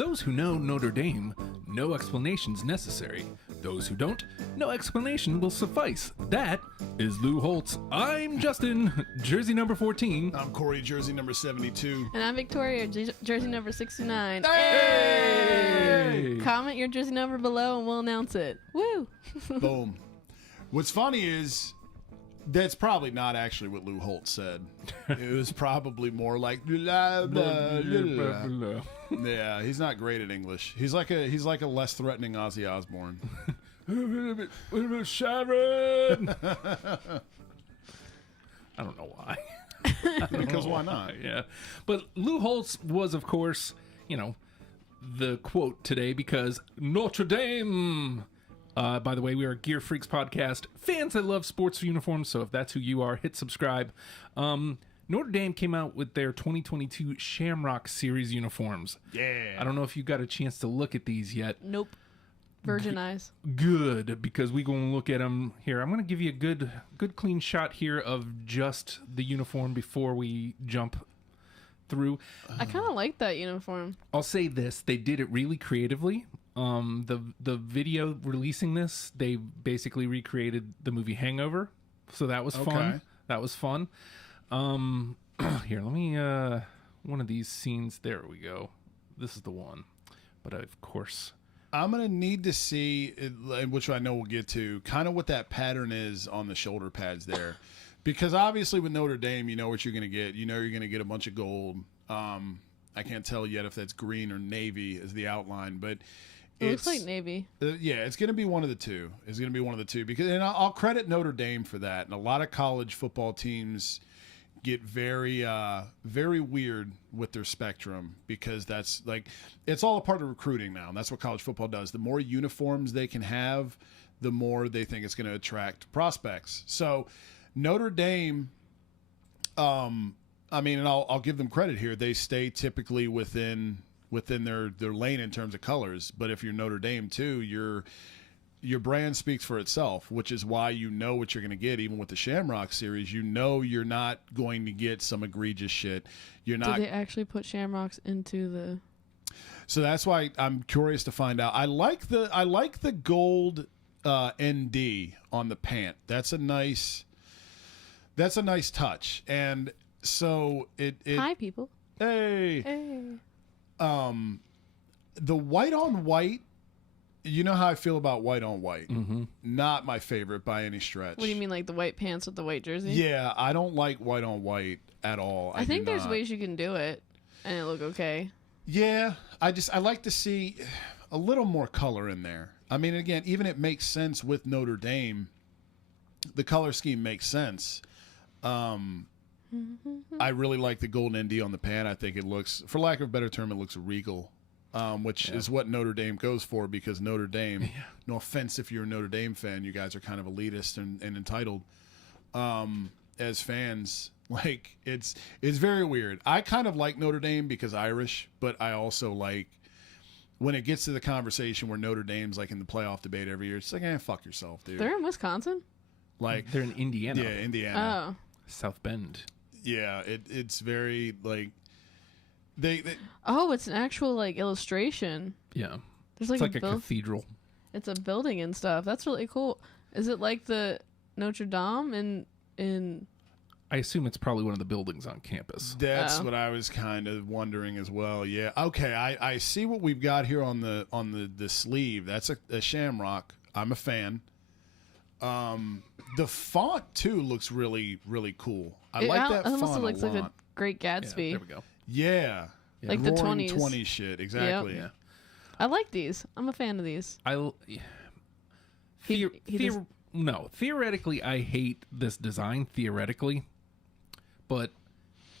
Those who know Notre Dame, no explanations necessary. Those who don't, no explanation will suffice. That is Lou Holtz. I'm Justin, jersey number 14. I'm Corey, jersey number 72. And I'm Victoria, jersey number 69. Hey! Comment your jersey number below and we'll announce it. Woo! Boom. What's funny is that's probably not actually what Lou Holtz said. It was probably more like blah, blah, blah, blah. Yeah, he's not great at English. He's like a less threatening Ozzy Osbourne. Sharon. I don't know why. Because why not? Yeah, but Lou Holtz was, of course, the quote today because Notre Dame. By the way, we are a Gear Freaks podcast. Fans that love sports uniforms, so if that's who you are, hit subscribe. Notre Dame came out with their 2022 Shamrock Series uniforms. Yeah. I don't know if you got a chance to look at these yet. Nope. Virgin eyes. Good, because we're going to look at them here. I'm going to give you a good clean shot here of just the uniform before we jump through. I kind of like that uniform. I'll say this. They did it really creatively. The video releasing this, they basically recreated the movie Hangover. So that was fun. Okay. That was fun. Here, let me, one of these scenes. There we go. This is the one. But of course, I'm going to need to see, which I know we'll get to, kind of what that pattern is on the shoulder pads there. Because obviously with Notre Dame, you know what you're going to get. You know you're going to get a bunch of gold. I can't tell yet if that's green or navy as the outline, but It looks like navy. Yeah, it's going to be one of the two. It's going to be one of the two. Because, and I'll credit Notre Dame for that. And a lot of college football teams get very weird with their spectrum because that's like, it's all a part of recruiting now. And that's what college football does. The more uniforms they can have, the more they think it's going to attract prospects. So Notre Dame, I mean, and I'll give them credit here. They stay typically within their lane in terms of colors. But if you're Notre Dame too, your brand speaks for itself, which is why you know what you're going to get. Even with the Shamrock Series, you know you're not going to get some egregious shit. You're not. Did they actually put shamrocks into the? So that's why I'm curious to find out. I like the gold ND on the pant. That's a nice touch. And so it Hi, people. Hey. The white on white, you know how I feel about white on white. Mm-hmm. Not my favorite by any stretch. What do you mean, like the white pants with the white jersey? Yeah, I don't like white on white at all. I think there's ways you can do it and it look okay. Yeah, I like to see a little more color in there. I mean, again, even it makes sense with Notre Dame. The color scheme makes sense. I really like the golden ND on the pant. I think it looks, for lack of a better term, it looks regal, which is what Notre Dame goes for because Notre Dame, no offense if you're a Notre Dame fan, you guys are kind of elitist and entitled as fans. Like, it's very weird. I kind of like Notre Dame because Irish, but I also like when it gets to the conversation where Notre Dame's like in the playoff debate every year, it's like, fuck yourself, dude. They're in Wisconsin? Like, they're in Indiana. Yeah, Indiana. Oh. South Bend. Yeah, it's very like they Oh, it's an actual like illustration. Yeah. There's like it's like a cathedral. It's a building and stuff. That's really cool. Is it like the Notre Dame in I assume it's probably one of the buildings on campus. That's what I was kind of wondering as well. Yeah. Okay, I see what we've got here on the sleeve. That's a shamrock. I'm a fan. The font too looks really, really cool. I like that font almost looks a lot. like a Great Gatsby. Yeah, there we go. Yeah. Like the Roaring 20s. 20 shit. Exactly. Yeah. I like these. I'm a fan of these. Theoretically, I hate this design. Theoretically, but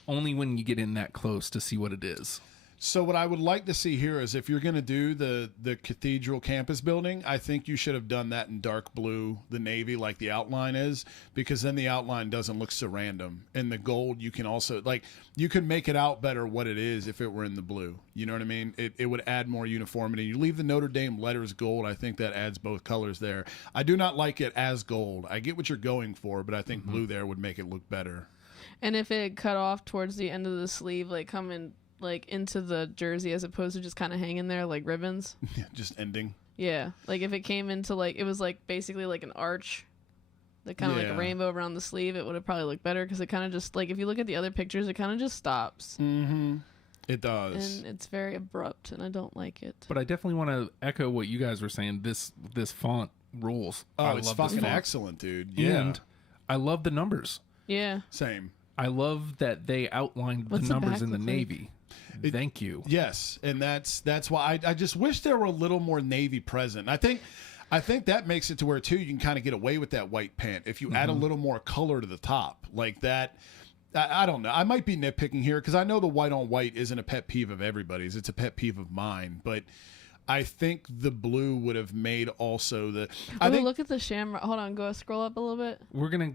only when you get in that close to see what it is. So what I would like to see here is if you're going to do the cathedral campus building, I think you should have done that in dark blue, the navy, like the outline is, because then the outline doesn't look so random. And the gold, you can also, like, you could make it out better what it is if it were in the blue. You know what I mean? It would add more uniformity. You leave the Notre Dame letters gold. I think that adds both colors there. I do not like it as gold. I get what you're going for, but I think blue there would make it look better. And if it cut off towards the end of the sleeve, like coming like into the jersey as opposed to just kind of hanging there like ribbons. Just ending. Yeah, like if it came into like it was like basically like an arch, that kind of like a rainbow around the sleeve, it would have probably looked better because it kind of just like if you look at the other pictures, it kind of just stops. Mm-hmm. It does, and it's very abrupt, and I don't like it. But I definitely want to echo what you guys were saying. This font rules. Oh, it's fucking excellent, dude. Yeah, and I love the numbers. Yeah, same. I love that they outlined the numbers in the Navy. Thank you. Yes, and that's why I just wish there were a little more Navy present. I think that makes it to where too you can kind of get away with that white pant if you add a little more color to the top like that. I don't know. I might be nitpicking here because I know the white on white isn't a pet peeve of everybody's. It's a pet peeve of mine, but I think the blue would have made also the. I think look at the shamrock. Hold on, go scroll up a little bit. We're gonna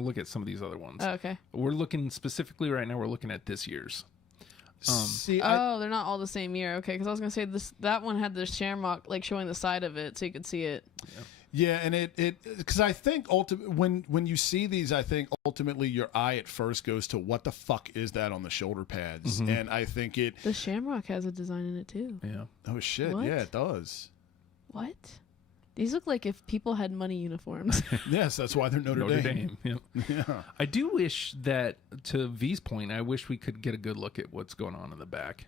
look at some of these other ones. Oh, okay. We're looking specifically right now. We're looking at this year's. See, they're not all the same year. Okay, because I was gonna say that one had the shamrock like showing the side of it, so you could see it. Yeah, and it because I think when you see these, I think ultimately your eye at first goes to what the fuck is that on the shoulder pads, and I think the shamrock has a design in it too. Yeah. Oh shit! What? Yeah, it does. What? These look like if people had money uniforms. Yes, that's why they're Notre Dame. Yep. Yeah. I do wish that, to V's point, I wish we could get a good look at what's going on in the back.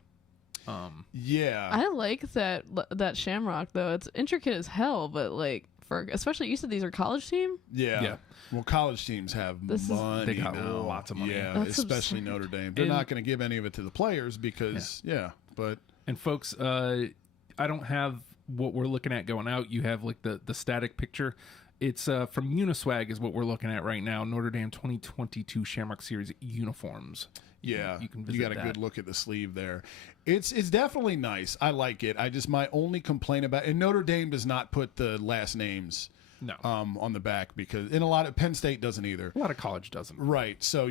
Yeah. I like that shamrock though. It's intricate as hell, but like especially you said these are college team. Yeah. Well, college teams have money. They got now. lots of money. Yeah, That's especially absurd. Notre Dame. They're not going to give any of it to the players because but And folks, I don't have what we're looking at going out. You have like the static picture. It's from Uniswag is what we're looking at right now. Notre Dame 2022 Shamrock Series uniforms. yeah, you got a good look at the sleeve there. It's definitely nice. I like it. My only complaint about and Notre Dame does not put the last names on the back because in a lot of Penn State doesn't either. A lot of college doesn't. Right. So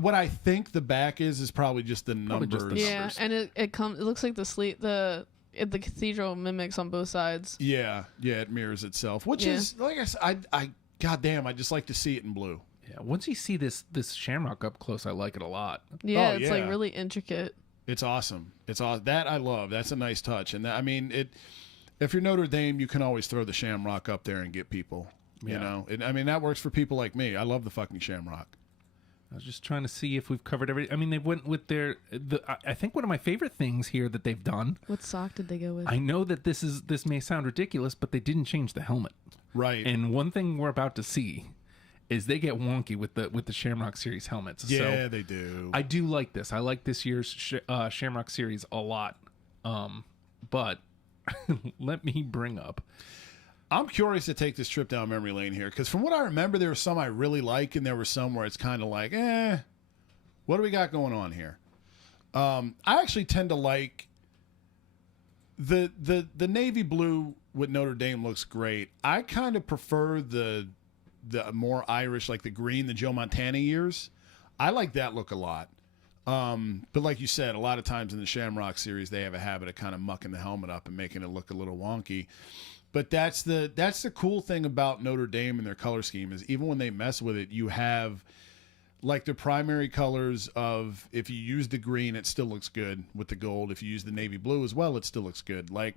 what I think the back is probably just the numbers. Yeah, and it looks like the sleeve the cathedral mimics on both sides. Yeah, it mirrors itself, which is like I said, I goddamn, I just like to see it in blue. Yeah, once you see this Shamrock up close, I like it a lot. Yeah, it's like really intricate. It's awesome. It's awesome. That I love. That's a nice touch. And if you're Notre Dame, you can always throw the Shamrock up there and get people. You know, that works for people like me. I love the fucking Shamrock. I was just trying to see if we've covered everything. I mean, they went with I think one of my favorite things here that they've done. What sock did they go with? I know that this may sound ridiculous, but they didn't change the helmet. Right. And one thing we're about to see is they get wonky with the Shamrock Series helmets. Yeah, so they do. I do like this. I like this year's Shamrock Series a lot. But let me bring up. I'm curious to take this trip down memory lane here because from what I remember, there were some I really like, and there were some where it's kind of like, what do we got going on here? I actually tend to like the navy blue with Notre Dame looks great. I kind of prefer the more Irish, like the green, the Joe Montana years. I like that look a lot. But like you said, a lot of times in the Shamrock Series, they have a habit of kind of mucking the helmet up and making it look a little wonky. But that's the cool thing about Notre Dame and their color scheme is even when they mess with it, you have like the primary colors of if you use the green, it still looks good with the gold. If you use the navy blue as well, it still looks good. Like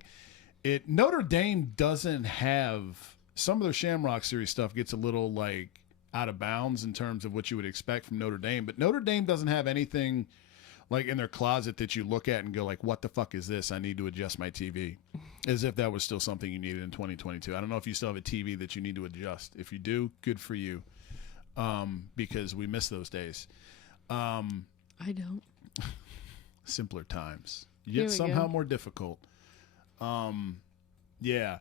Notre Dame doesn't have some of their Shamrock Series stuff gets a little like out of bounds in terms of what you would expect from Notre Dame. But Notre Dame doesn't have anything like in their closet that you look at and go like, what the fuck is this? I need to adjust my TV. As if that was still something you needed in 2022. I don't know if you still have a TV that you need to adjust. If you do, good for you. Because we miss those days. I don't. Simpler times. Yet somehow more difficult. Yeah.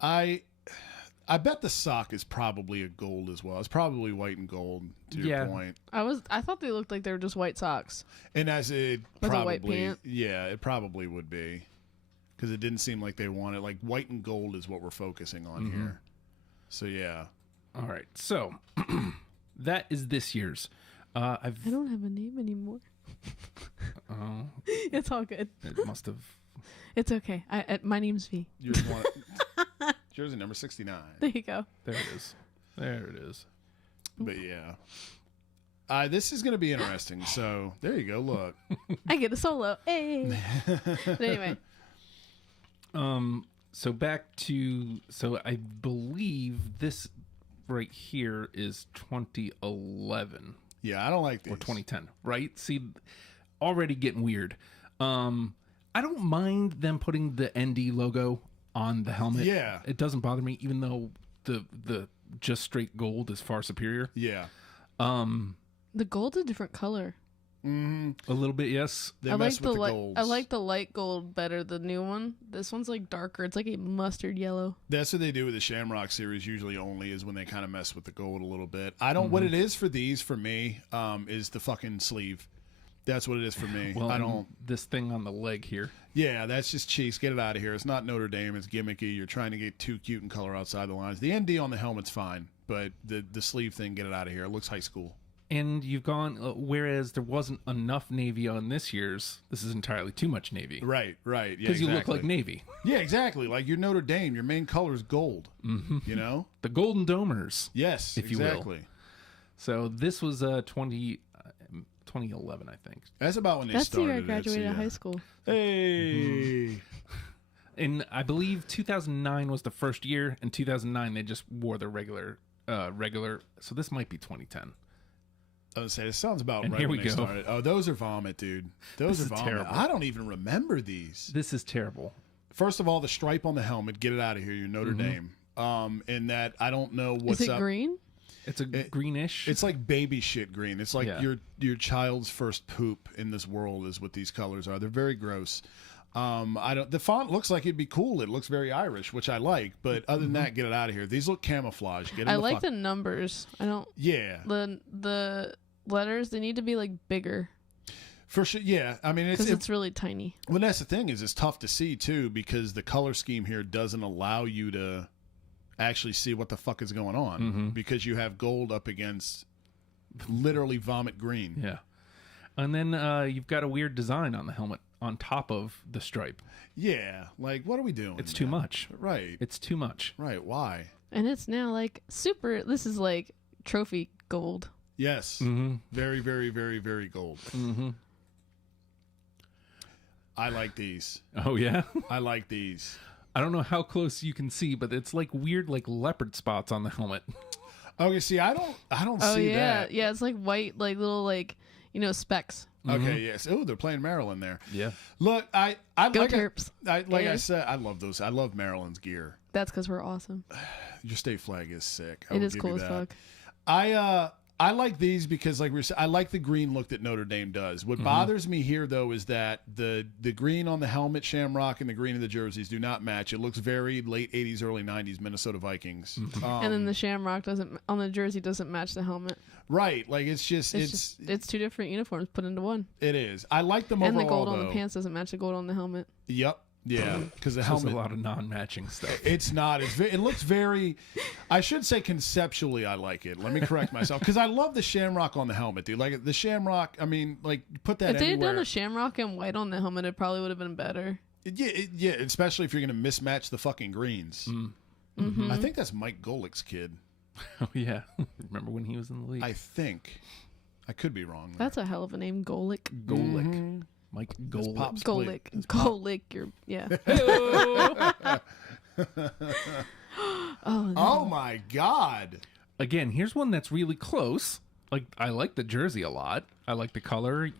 I bet the sock is probably a gold as well. It's probably white and gold to your point. I thought they looked like they were just white socks. And as it with probably, a white pant. Yeah, it probably would be. Because it didn't seem like they wanted, like white and gold is what we're focusing on here. So yeah. All right. So that is this year's. I don't have a name anymore. Oh. It's all good. It must have. It's okay. My name's V. Jersey number 69. There you go. There it is. There it is. But yeah. This is going to be interesting. So there you go. Look, I get a solo. Hey. But anyway. So I believe this right here is 2011 yeah, I don't like these. or 2010, right? See, already getting weird. I don't mind them putting the ND logo on the helmet. Yeah, It doesn't bother me, even though the just straight gold is far superior. Yeah. The gold's a different color. Mm-hmm. A little bit, yes. They I mess like with the golds. I like the light gold better. The new one. This one's like darker. It's like a mustard yellow. That's what they do with the Shamrock Series usually only is when they kind of mess with the gold a little bit. I don't. What it is for these for me is the fucking sleeve. That's what it is for me. Well, I don't. this thing on the leg here. Yeah, that's just cheese. Get it out of here. It's not Notre Dame. It's gimmicky. You're trying to get too cute in color outside the lines. The ND on the helmet's fine, but the sleeve thing, get it out of here. It looks high school. And you've gone, whereas there wasn't enough Navy on this year's, this is entirely too much Navy. Right. Yeah, Because you look exactly. like Navy. Yeah, exactly. Like you're Notre Dame. Your main color is gold. Mm-hmm. You know? The Golden Domers. Yes, if you will. exactly. So this was 2011, I think. That's about when they That's the started. year I graduated high school. Hey. And I believe 2009 was the first year, and 2009 they just wore the regular. So this might be 2010. I was saying, it sounds about And right here when we they go. started. Oh, those are vomit, dude. Those This are is vomit. terrible. I don't even remember these. This is terrible. First of all, the stripe on the helmet. Get it out of here. You're Notre Dame. And that I don't know what's Is it up. green? It's greenish. It's like baby shit green. It's like Yeah. your child's first poop in this world is what these colors are. They're very gross. The font looks like it'd be cool. It looks very Irish, which I like. But other than that, get it out of here. These look camouflage. Get I like the numbers. I don't. Yeah. The letters, they need to be like bigger For sure. Yeah. I mean, because it's really tiny. well, that's the thing is it's tough to see too because the color scheme here doesn't allow you to actually see what the fuck is going on because you have gold up against literally vomit green. Yeah. And then you've got a weird design on the helmet on top of the stripe. Yeah. Like, what are we doing? It's too much. Right. It's too much. Right. Why? And it's now like super. This is like trophy gold. Yes. Very, very, very, very gold. I like these. Oh, yeah? I like these. I don't know how close you can see, but it's like weird like leopard spots on the helmet. Okay, see, I don't Oh see yeah, that. yeah. It's like white, like little like specks. Okay, yes. Oh, they're playing Maryland there. Yeah. Look, I Go like Terps. I Yeah. said, I love those. I love Maryland's gear. That's because we're awesome. Your state flag is sick. It is cool as fuck. I like these because, like we were saying, I like the green look that Notre Dame does. What bothers me here, though, is that the green on the helmet Shamrock and the green of the jerseys do not match. It looks very late 80s, early 90s Minnesota Vikings. And then the shamrock on the jersey doesn't match the helmet. Right, like it's two different uniforms put into one. it is. I like them And overall, the gold on though. the pants doesn't match the gold on the helmet. Yep. Yeah, because the There's helmet. a lot of non-matching stuff. It's not. It looks very. I should say conceptually, I like it. Let me correct myself because I love the shamrock on the helmet, dude. Like the shamrock. I mean, like put that If they had anywhere. done a shamrock and white on the helmet, it probably would have been better. Yeah, especially if you're going to mismatch the fucking greens. I think that's Mike Golick's kid. Oh, yeah. Remember when he was in the league? I think. I could be wrong. there. That's a hell of a name, Golick. Golick. Mike His Golick. pop's Golick. plate. His pop- Golick. Yeah. Oh my God! Again, here's one that's really close. Like, I like the jersey a lot. I like the color.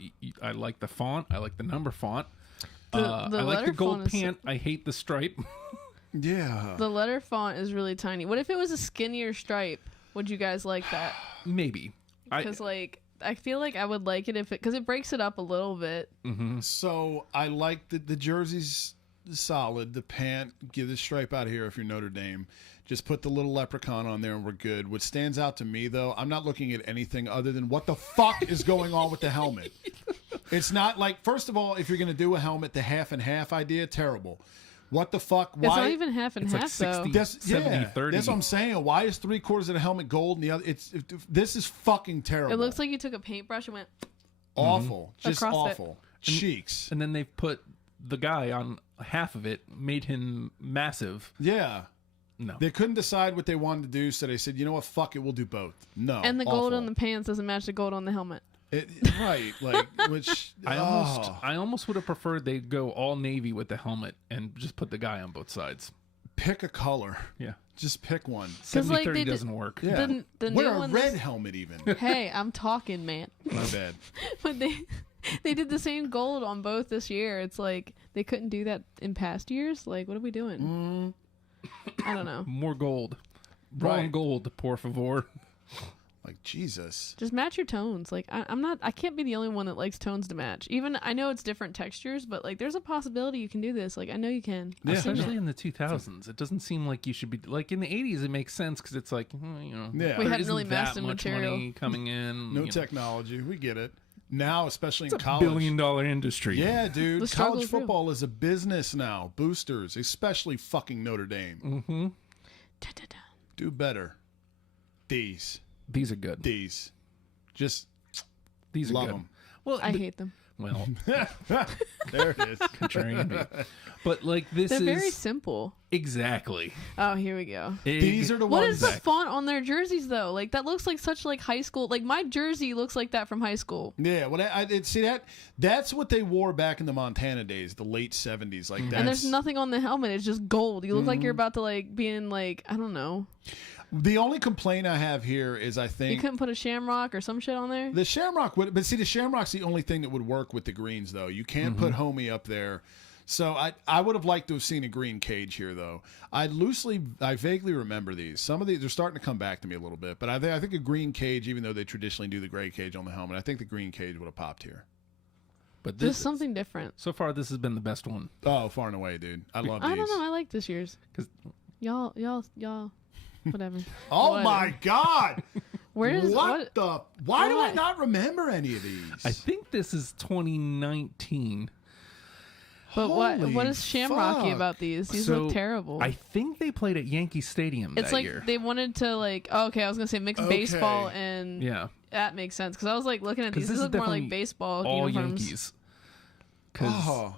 I like the font. I like the number font. The I like the letter gold font is- pant. I hate the stripe. Yeah. The letter font is really tiny. What if it was a skinnier stripe? Would you guys like that? Maybe. Because I feel like I would like it because it breaks it up a little bit. So I like the jersey's solid. The pant, get the stripe out of here if you're Notre Dame. Just put the little leprechaun on there and we're good. What stands out to me, though, I'm not looking at anything other than what the fuck is going on with the helmet. It's not like, first of all, if you're going to do a helmet, the half and half idea, terrible. What the fuck? Why? It's not even half and It's like half, though. 60. That's 70, 30. That's what I'm saying. Why is 3/4 of the helmet gold and the other? This is fucking terrible. It looks like you took a paintbrush and went, awful. Just Across it. awful. Cheeks. And then they've put the guy on half of it, made him massive. Yeah. No. They couldn't decide what they wanted to do, so they said, you know what, fuck it, we'll do both. No. And the gold awful. on the pants doesn't match the gold on the helmet. Right, like, which... I almost would have preferred they go all navy with the helmet and just put the guy on both sides. Pick a color. Yeah. Just pick one. 70-30 doesn't work. Yeah. The Wear new a one red helmet even. Hey, I'm talking, man. My bad. But they did the same gold on both this year. It's like they couldn't do that in past years. Like, what are we doing? I don't know. More gold. Wrong Right. gold, por favor. Like, Jesus. Just match your tones. Like, I can't be the only one that likes tones to match. Even I know it's different textures, but like there's a possibility you can do this. Like, I know you can. Yeah. I've seen Especially it. in the 2000s. It doesn't seem like you should be... Like, in the 80s, it makes sense because it's like, Yeah. We there hadn't isn't really that mastered much material. money coming in. No you know. technology. We get it. Now, especially in It's a college. billion-dollar industry. Yeah, dude. The struggle College is real. football is a business now. Boosters, especially fucking Notre Dame. Mm-hmm. Da-da-da. Do better. These. These are good. These. Just These are love good. them. Well, I hate them. Well, There it is. contrarian me. But like this They're is very simple. exactly. Oh, here we go. These are the What ones is the font on their jerseys though? Like that looks like such like high school. Like my jersey looks like that from high school. Yeah, well, see that's what they wore back in the Montana days, the late 70s. Like that. And there's nothing on the helmet. It's just gold. You look like you're about to like be in like I don't know. The only complaint I have here is I You think couldn't put a shamrock or some shit on there. the Shamrock would, but see, the Shamrock's the only thing that would work with the greens, though. You can't put Homie up there. So I would have liked to have seen a green cage here, though. I vaguely remember these. Some of these are starting to come back to me a little bit, but I think a green cage, even though they traditionally do the gray cage on the helmet, I think the green cage would have popped here. But Just this something different. so far this has been the best one Oh, far and away, dude. I love these. I don't know. I like this year's. because Y'all, whatever. Oh Whatever. my God! Where is Why do I What? not remember any of these? I think this is 2019. But Holy what is Shamrocky fuck. about these? These So, look terrible. I think they played at Yankee Stadium It's that like year. they wanted to like. Oh, okay, I was gonna say mix Okay. baseball and Yeah, that makes sense because I was like looking at 'Cause these. this These is look more like definitely baseball all uniforms. Yankees. Because Oh,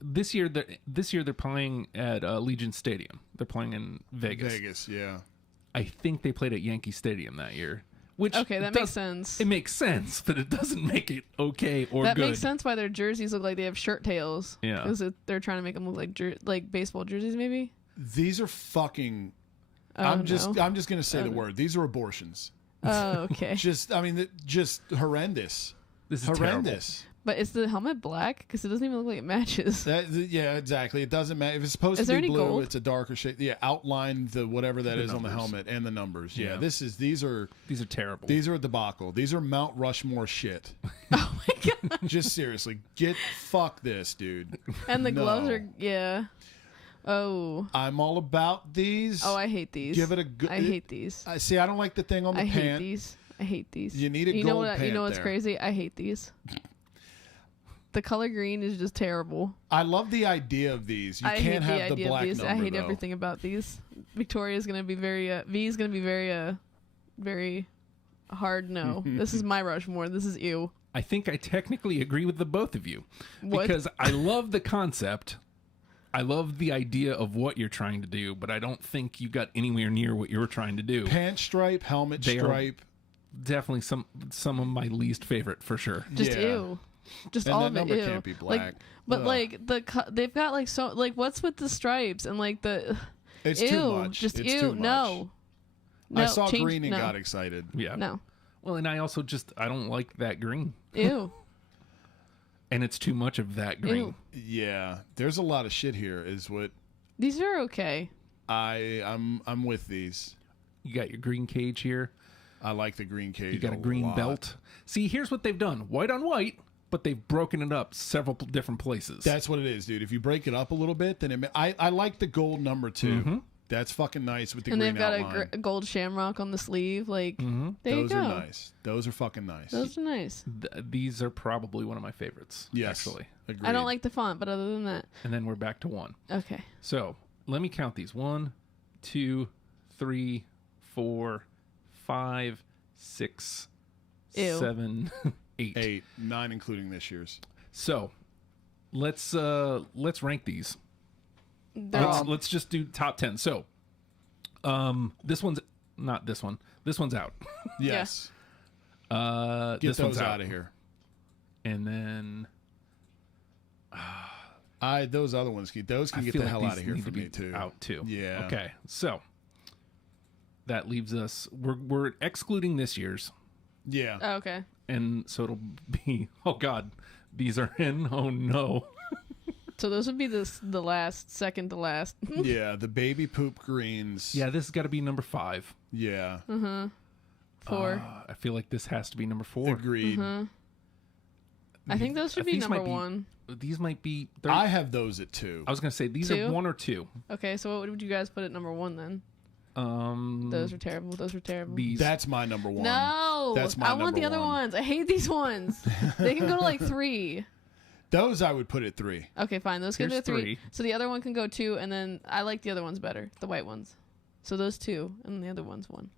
this year they're playing at Legion Stadium. They're playing in Vegas. Vegas, yeah. I think they played at Yankee Stadium that year. Which Okay, that makes sense. It makes sense, but it doesn't make it okay or That good. makes sense why their jerseys look like they have shirt tails. Yeah. because they're trying to make them look like baseball jerseys, maybe. These are fucking. Oh, I'm just no. gonna say the word. These are abortions. Oh, okay. Just horrendous. This is Horrendous. But is the helmet black? Because it doesn't even look like it matches. Yeah, exactly. It doesn't matter if it's supposed Is to there be any blue. gold? It's a darker shade. Yeah, outline the whatever that The is on the numbers. helmet and the numbers. Yeah, Yeah. these are terrible. These are a debacle. These are Mount Rushmore shit. Oh my god! Just seriously, fuck this, dude. And the gloves No. are yeah. Oh. I'm all about these. Oh, I hate these. Give it a good. I hate these. I see. I don't like the thing on the I hate pant. these. I hate these. You need a you know gold what? You pant know what's there. crazy? I hate these. The color green is just terrible. I love the idea of these. You I hate can't the have the idea black of these. number. I hate though. everything about these. Victoria's gonna be very. V is gonna be very. Very hard. No. This is my Rushmore. This is ew. I think I technically agree with the both of you What? because I love the concept. I love the idea of what you're trying to do, but I don't think you got anywhere near what you were trying to do. Pant stripe, helmet They are- stripe. Definitely some of my least favorite for sure. Just Yeah. ew. Just And all that of it. number Ew. can't be Like, black. but Ugh. like they've got like so like what's with the stripes and like the It's ew. too much. Just it's ew. Too much. No. No. I saw change, green and no. got excited. Yeah. No. Well, and I also I don't like that green, Ew. and it's too much of that green. Ew. Yeah, there's a lot of shit here. Is what These are okay. I'm with these. You got your green cage here. I like the green cage. You got a green lot. belt. See, here's what they've done: white on white, but they've broken it up several different places. That's what it is, dude. If you break it up a little bit, then I like the gold number too. Mm-hmm. That's fucking nice with the And green they've got outline. a gold shamrock on the sleeve. Like there Those you go. are nice. Those are fucking nice. Those are nice. These are probably one of my favorites. Yes, Actually. agreed. I don't like the font, but other than that, And then we're back to one. okay. So let me count these: 1, 2, 3, 4, 5, 6, Ew. 7, 8. 8, 9, including this year's. So let's rank these. They're all Let's just do top 10. So This one's not this one. This one's out. Yes. Get Get this one's those out of here. And then Those other ones, those can I get feel the like hell these out of here need for to me be too. out too. Yeah. Okay. So that leaves us. We're excluding this year's, Yeah. Oh, okay. and so it'll be. Oh God, these are in. Oh no. So those would be the last, second to last. Yeah. The baby poop greens. Yeah, this has got to be number 5. Yeah. 4. I feel like this has to be number 4. Agreed. I think those should be These number might be- 1. These might be. I have those at 2. I was gonna say these 2? are 1 or 2. Okay, so what would you guys put at number 1 then? Those are terrible. Those are terrible. These. That's my number 1. No, That's my I want number the other 1. ones. I hate these ones. They can go to like 3. Those I would put at 3. Okay, fine. Those can Here's go to 3. 3. So the other one can go 2, and then I like the other ones better, the white ones. So those 2, and the other one's 1.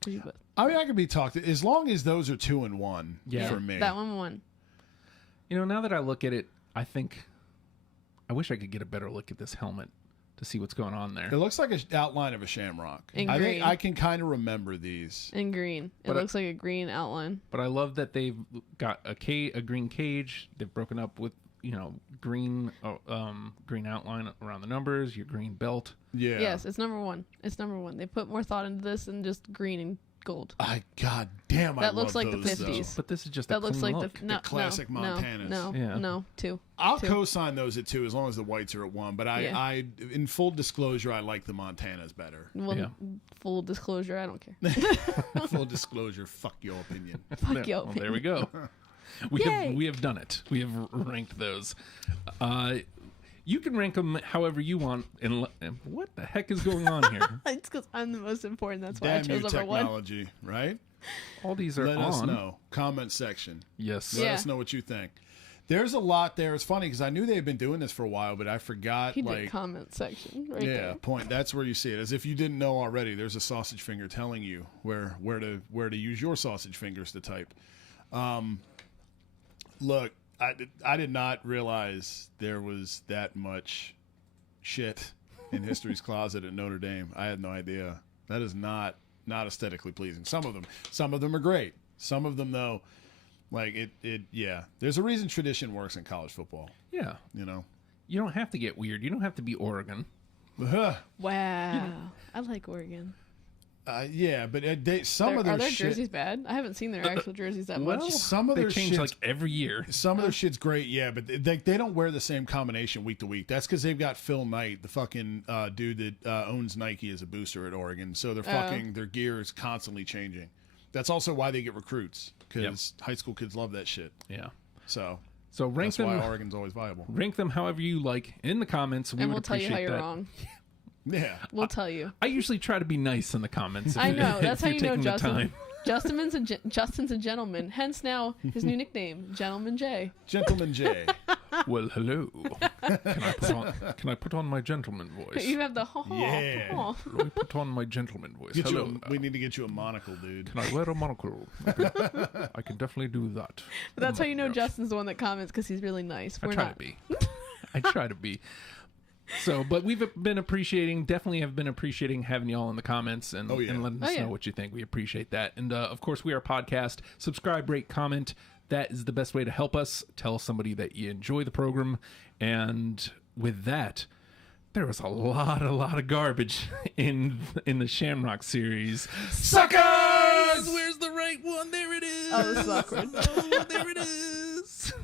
What'd you put? I mean, I could be talked as long as those are 2 and 1 Yeah. for me. That one 1. You know, now that I look at it, I think I wish I could get a better look at this helmet to see what's going on there. It looks like an outline of a shamrock. In I green. think I can kind of remember these. In green. It But looks like a green outline. But I love that they've got a green cage. They've broken up with green outline around the numbers. Your green belt. Yeah. Yes, it's number 1. It's number 1. They put more thought into this than just green and gold. God damn, I That looks love like the those, 50s. But this is just That a looks clean like look. the classic Montanas. No, 2. I'll 2. co-sign those at 2 as long as the whites are at 1. But I in full disclosure, I like the Montanas better. Well, Yeah. full disclosure, I don't care. Full disclosure, fuck your opinion. Fuck yo. Well, there we go. Yay. We have done it. We have ranked those. You can rank them however you want. And what the heck is going on here? It's because I'm the most important. That's why Damn I chose you, number 1. technology, right? All these are Let on. us know. Comment section. Yes. Let Yeah. us know what you think. There's a lot there. It's funny because I knew they had been doing this for a while, but I forgot. He did comment section right yeah, there. point. That's where you see it. As if you didn't know already. There's a sausage finger telling you where to use your sausage fingers to type. Look, I did not realize there was that much shit in history's closet at Notre Dame. I had no idea. That is not aesthetically pleasing. Some of them are great. Some of them though, like it yeah. There's a reason tradition works in college football. Yeah. You know. You don't have to get weird. You don't have to be Oregon. Wow. I like Oregon. Yeah, but some of their are their shit, jerseys bad? I haven't seen their actual jerseys that Well, much. some of they their change shit's- like every year. Some of their shit's great, yeah, but they don't wear the same combination week to week. That's because they've got Phil Knight, the fucking dude that owns Nike, as a booster at Oregon. So their gear is constantly changing. That's also why they get recruits, because high school kids love that shit. Yeah. So rank that's them. why Oregon's always viable. Rank them however you like in the comments. and we'll would tell you appreciate how you're that. wrong. Yeah, We'll tell you. I usually try to be nice in the comments. I know. That's how if you you're know taking the Justin. time. Justin's a gentleman. Hence now his new nickname, Gentleman J. Gentleman J. Well, hello. Can I put on my gentleman voice? You have the Yeah. Let me put on my gentleman voice. Get Hello. you we need to get you a monocle, dude. Can I wear a monocle? I can definitely do that. But that's how you know Yes. Justin's the one that comments because he's really nice. We're I try not. to be. I try to be. So, but we've been definitely have been appreciating having y'all in the comments and letting us know what you think. We appreciate that. And of course, we are a podcast. Subscribe, rate, comment. That is the best way to help us. Tell somebody that you enjoy the program. And with that, there was a lot of garbage in the Shamrock series. Suckers! Where's the right one? There it is. Oh, this is awkward. Oh, there it is.